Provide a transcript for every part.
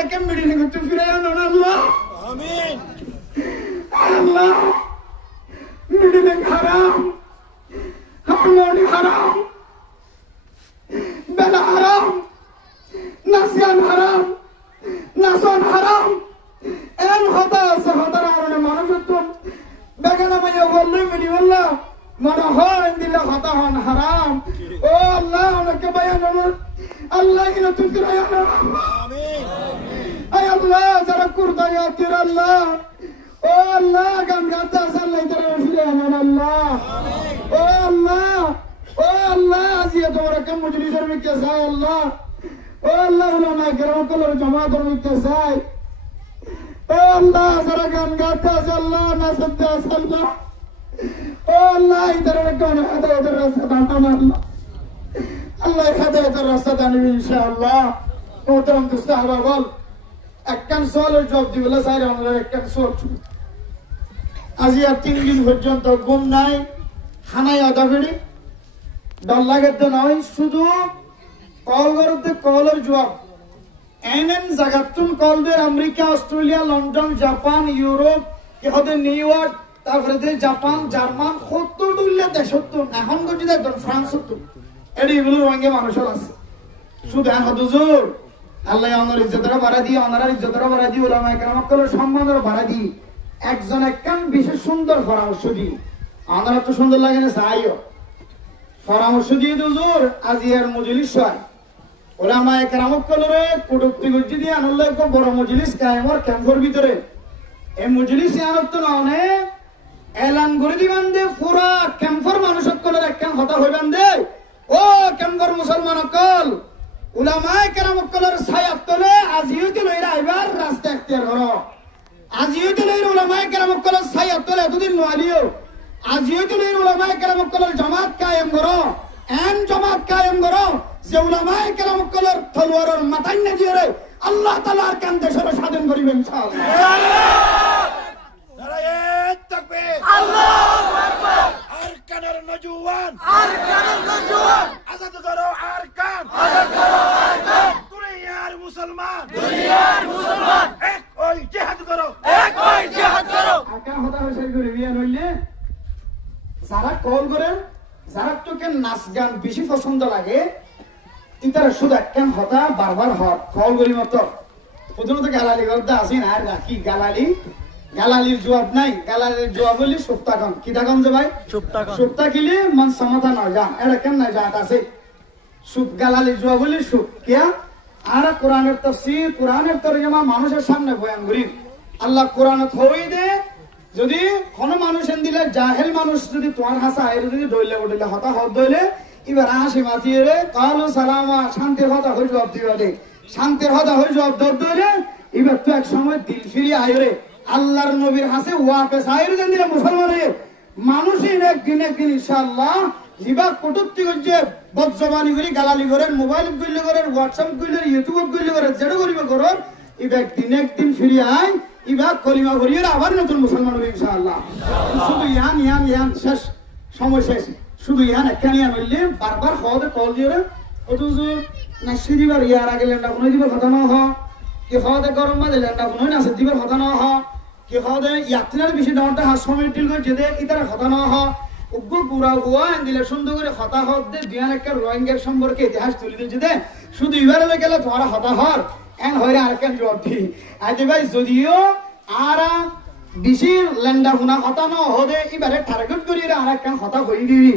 একে মিডিয়ে করতে ফিরে আনুন আল্লাহ আমিন আল্লাহ মিডিয়ে হারাম হারমোনি হারাম বেলা হারাম নাসিয়ান হারাম নাসন হারাম এন হতা আছে হতার কারণে মানুষ বেগানা মাইয়া বললে মিডি বললা মনে হয় দিলে হতা হন হারাম ও আল্লাহ অনেকে বায়ান আল্লাহ কিনা তুমি ফিরাই আনো আমিন আয় আল্লাহ যারা কুরদা ইয়াতির আল্লাহ ও আল্লাহ গান গাতা আল্লাহ তারা ফিরাই আনো আল্লাহ ও আল্লাহ আজিয়া তোমার কে মজলিসের মধ্যে চাই আল্লাহ ও আল্লাহ উলামা কেরাম কলর জামাতের মধ্যে চাই ও আল্লাহ যারা গান গাতা আল্লাহ নাচতে আল্লাহ ও আল্লাহ ইদারের গান হেদায়েতের রাস্তা দান আল্লাহ আল্লাহ হেদায়েতের রাস্তা দানবি ইনশাআল্লাহ মোহতারাম দোস্ত আহবাব একখান সওয়ালের জবাব দিবলা চাই আমরা একখান সওয়াল আজি আর 3 দিন পর্যন্ত ঘুম নাই খানায় আদা ফেরি ডর লাগে তো নয় শুধু কল করতে কলের জবাব এনএন জাগাতুন কল দের America Australia London Japan Europe ইহতে নিউ ইয়র্ক তারপরে জাপান জার্মান 70 দুল্লা দেশ 70 এখন গটি দেখুন ফ্রান্স 70 এডি এগুলো রঙে মানুষের আছে শুধু এখন হুজুর আল্লাহ আমার ইজ্জতরা বাড়া দিয়ে ওনার ইজ্জতরা বাড়া দিয়ে ওলামা কেরাম কলের সম্মানরা বাড়া দিয়ে একজন একখান বিশেষ সুন্দর পরামর্শ দিই আমরা তো সুন্দর লাগে না চাইও পরামর্শ দিয়ে হুজুর আজি আর মজলিস হয় ওলামা কেরাম কলরে কুটুক্তি গজ্জি দিয়ে আনলে এক বড় মজলিস কায়েমর ক্যাম্পের ভিতরে এই মজলিস আনত না অনে এলান করে দিবেন দে পুরা ক্যাম্পের মানুষ কলর একখান হতা হইবেন দে ও ক্যাম্পের মুসলমান কল উলামা কেরাম কলর ছায়াত তলে আজিও তো লইরা আইবার রাস্তা এখতিয়ার করো আজিও তো লইরা উলামা কেরাম কলর ছায়াত তলে এতদিন নোয়ালিও আজিও তো লইরা উলামা কেরাম কলর জামাত কায়েম করো এন জামাত কায়েম করো যে উলামা কেরাম কলর তলোয়ারের মাথায় না দিয়ে আল্লাহ তাআলার কান দেশের স্বাধীন করিবেন ইনশাআল্লাহ নারায়ে তাকবীর আল্লাহু আকবার আরকানের নজওয়ান আজাদ করো আরকান দুনিয়ার মুসলমান এক ওই জিহাদ করো আরকান হতা হইছে করে বিয়ান হইলে যারা কল করে যারা তোকে নাচ গান বেশি পছন্দ লাগে ইতারা শুধু একখান হতা বারবার হট কল করি মতো প্রথমত গালালি করতে আসি না আর রাখি গালালির জবাব নাই গালালির জবাব বলি সুপ্তাকন কি থাকন যে ভাই সুপ্তা কিলে মন সমাধান হয় যা এটা কেন না জাত আছে সুপ গালালির জবাব বলি সুপ কিয়া আর কোরআনের তাফসীর কোরআনের তরজমা মানুষের সামনে বয়ান করি আল্লাহ কোরআনত হই দে যদি কোন মানুষ দিলে জাহেল মানুষ যদি তোমার হাসা এর যদি দইলে বটলে হতা হদ দইলে এবার হাসি মাতিয়ে রে কালু সালামা শান্তির হতা হই জবাব দিবা দে শান্তির হতা হই জবাব দইলে এবার তো এক সময় দিল ফিরি আইরে আল্লাহর নবীর হাসে ওয়াপে সাইরে দেন দিলে মুসলমানের মানুষই একদিন ইনশাআল্লাহ হিবা কটুক্তি করছে বদজবানি করি গালালি করেন মোবাইল গুলি করেন হোয়াটসঅ্যাপ গুলি ইউটিউব গুলি করেন যেটা করিবে করো এবার একদিন ফিরি আই ইবা কলিমা করিয়ে আবার নতুন মুসলমান হবে ইনশাআল্লাহ শুধু ইয়ান শেষ সময় শেষ শুধু ইয়ান একখানি আনলে বারবার খাওয়াতে কল দিয়ে অথচ নাসি দিবার ইয়ার আগে লেন্ডা কোনো দিবার কথা না হ কি খাওয়াতে গরম মাঝে লেন্ডা কোনো নাসি দিবার কথা না হ কি খাওয়াতে ইয়াত্রার বেশি ডাউনটা হাস সময় টিল করে যেতে ইতার কথা না হ উগ্র পুরা হুয়া দিলে সুন্দর করে হতা হদ দে দুয়ান একটা রোহিঙ্গার সম্পর্কে ইতিহাস তুলে দিয়ে যেতে শুধু এবারে গেলে তোমার হতা হর এন হইরে আরেকখান জবাব দি আজ ভাই যদিও আর বেশি লেন্ডা হুনা হতা ন হদে এবারে টার্গেট করি আরেকখান হতা হই দিবি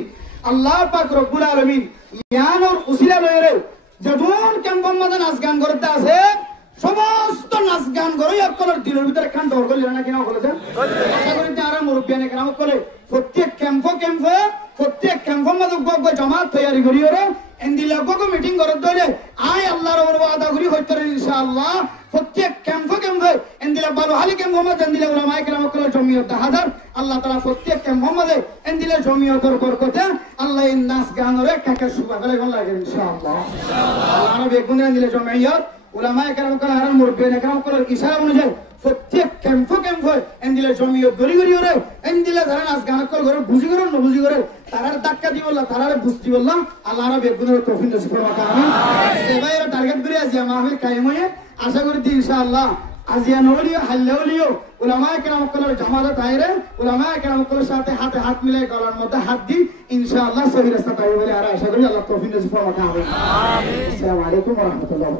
আল্লাহ পাক রব্বুল আলামিন ইয়ানোর উসিলা লইরে যদুন ক্যাম্পন মাঝে নাচ গান করতে আছে সমস্ত নাচ গান করে একবার দিলের ভিতরে একখান ডর করলি না কিনা বলেছেন আর মুরব্বিয়ানে কেন করে প্রত্যেক ক্যাম্পের মাঝে জমাত তৈরি করি ওরে এন্দিলা গো মিটিং করে ধরে আয় আল্লাহর ওপর ওয়াদা করি হইতে ইনশাআল্লাহ প্রত্যেক ক্যাম্পে এন্দিলা বারো হালি ক্যাম্পের মাঝে এন্দিলা উলামায়ে কেরাম করে জমিয়ত হাজার আল্লাহ তাআলা প্রত্যেক ক্যাম্পের মাঝে এন্দিলা জমিয়তের বরকতে আল্লাহ এই নাচ গানরে কাকে সুবা করে লাগে ইনশাআল্লাহ আল্লাহ বেগুনে এন্দিলা জমিয়ত উলামায়ে কেরাম করে আর মুরব্বিয়ানে কেরাম করে ইশারা অনুযায়ী প্রত্যেক ক্যাম্পে এন্দিলা জমিয়ত গরি ওরে এন্দিলা যারা নাচ গান করে বুঝি করে না বুঝি করে তারার ধাক্কা দিব আল্লাহ তারারে বুঝতি বললাম আল্লাহর বেগুনের তৌফিক নসিব ফরমাক আমিন সেবাইরা টার্গেট করে আজিয়া মাহফিল কায়েম হয়ে আশা করি ইনশাআল্লাহ আজিয়া নলিও হাল্লাউলিও উলামায়ে কেরাম কলের জামাতে তাইরে উলামায়ে কেরাম কলের সাথে হাতে হাত মিলাই গলার মধ্যে হাত দি ইনশাআল্লাহ সহি রাস্তা তাই বলে আর আশা করি আল্লাহ তৌফিক নসিব ফরমাতে আমিন। আসসালামু আলাইকুম ওয়া রাহমাতুল্লাহ।